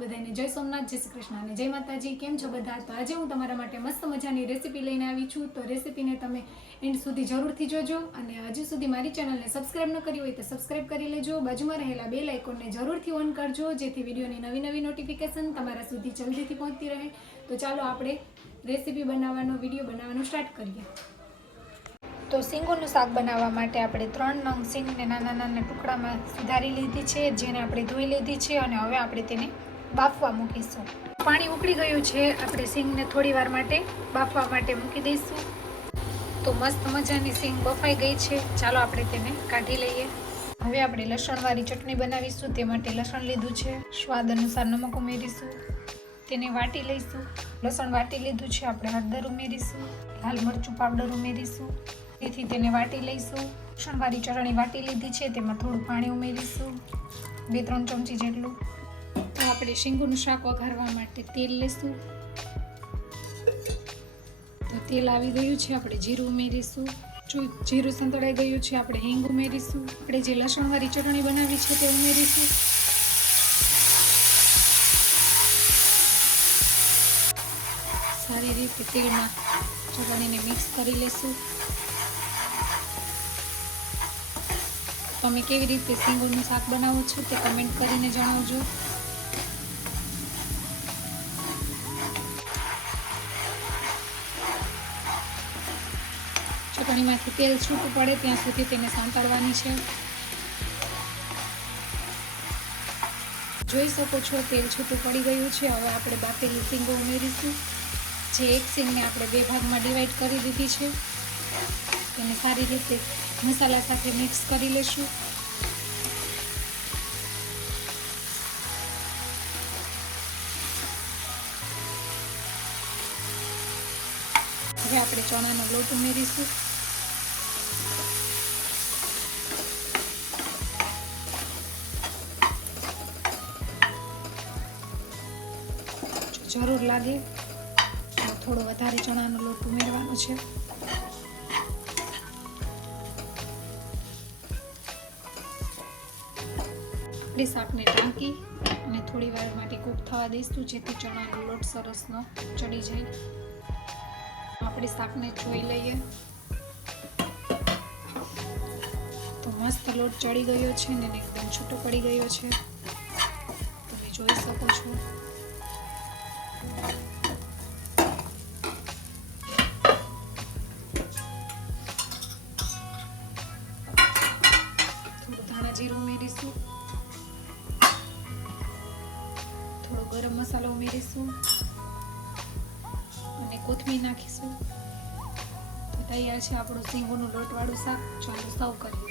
બધાને જય સોમનાથ, જય શ્રી કૃષ્ણ અને જય માતાજી। કેમ છો બધા? તો આજે હું તમારા માટે મસ્ત મજાની રેસીપી લઈને આવી છું। તો રેસીપીને તમે એન્ડ સુધી જરૂરથી જોજો અને હજી સુધી મારી ચેનલને સબસ્ક્રાઇબ ન કરી હોય તો સબસ્ક્રાઇબ કરી લેજો। બાજુમાં રહેલા બેલ આઇકોનને જરૂરથી ઓન કરજો જેથી વિડીયોની નવી નોટિફિકેશન તમારા સુધી જલ્દીથી પહોંચતી રહે। તો ચાલો આપણે રેસીપી વિડીયો બનાવવાનું સ્ટાર્ટ કરીએ। તો સિંગોનું શાક બનાવવા માટે આપણે 3 નંગ સિંગને નાના નાના ટુકડામાં સુધારી લીધી છે, જેને આપણે ધોઈ લીધી છે અને હવે આપણે તેને બાફવા મૂકીશું। પાણી ઉકળી ગયું છે, આપણે સિંગને થોડી વાર માટે બાફવા માટે મૂકી દઈશું। તો મસ્ત મજાની સિંગ બફાઈ ગઈ છે, ચાલો આપણે તેને કાઢી લઈએ। હવે આપણે લસણવાળી ચટણી બનાવીશું, તે માટે લસણ લીધું છે, સ્વાદ અનુસાર નમક ઉમેરીશું, તેને વાટી લઈશું। લસણ વાટી લીધું છે, આપણે હળદર ઉમેરીશું, લાલ મરચું પાવડર ઉમેરીશું, તેથી તેને વાટી લઈશું। લસણવાળી ચટણી વાટી લીધી છે, તેમાં થોડું પાણી ઉમેરીશું, 2-3 ચમચી જેટલું। તો આપણે શીંગોનું શાક વઘારવા માટે તેલ લઈશું। તો તેલ આવી ગયું છે, આપણે જીરું ઉમેરીશું। જો જીરું સંતળાઈ ગયું છે, આપણે હિંગ ઉમેરીશું। આપણે જે લસણવાળી ચટણી બનાવી છે તે ઉમેરીશું। સારી રીતે તેલમાં ચટણીને મિક્સ કરી લેશું। તમે કેવી રીતે સિંગોનું શાક બનાવો છો તે કમેન્ટ કરીને જણાવજો। ચટણીમાંથી તેલ છૂટું પડે ત્યાં સુધી તેને સાંતળવાની છે। જોઈ શકો છો તેલ છૂટું પડી ગયું છે। હવે આપણે બાફેલી સિંગો ઉમેરીશું, જે એક સિંગને આપણે 2 ભાગમાં ડિવાઈડ કરી દીધી છે। તેને સારી રીતે મસાલા સાથે મિક્સ કરી લેશું। હવે આપણે ચણાનો લોટ ઉમેરીશું। જરૂર લાગે તો થોડો વધારે ચણાનો લોટ ઉમેરવાનો છે। આપણે શાકને ઢાંકી અને થોડી વાર માટે કૂક થવા દઈશું, જેથી ચણાનો લોટ સરસ ન ચડી જાય। આપણે શાકને જોઈ લઈએ તો મસ્ત લોટ ચડી ગયો છે ને એકદમ છૂટો પડી ગયો છે, તમે જોઈ શકો છો। થોડું ધાણા જીરું ઉમેરીશું, થોડો ગરમ મસાલો ઉમેરીશું અને કોથમીર નાખીશું। તો તૈયાર છે આપણું સિંગોનું લોટવાળું શાક। ચાલો સર્વ કરીએ।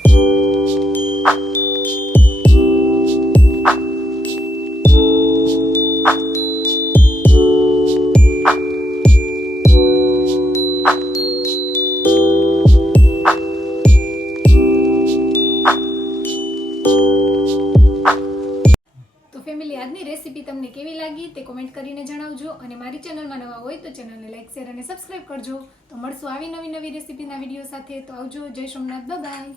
આજની રેસીપી તમને કેવી લાગી તે કોમેન્ટ કરીને જણાવજો અને મારી ચેનલમાં નવા હોય તો ચેનલને લાઈક, શેર અને સબસ્ક્રાઇબ કરજો। તો મળશું આવી નવી રેસીપીના વિડીયો સાથે। તો આવજો, જય સોમનાથ, બાય બાય।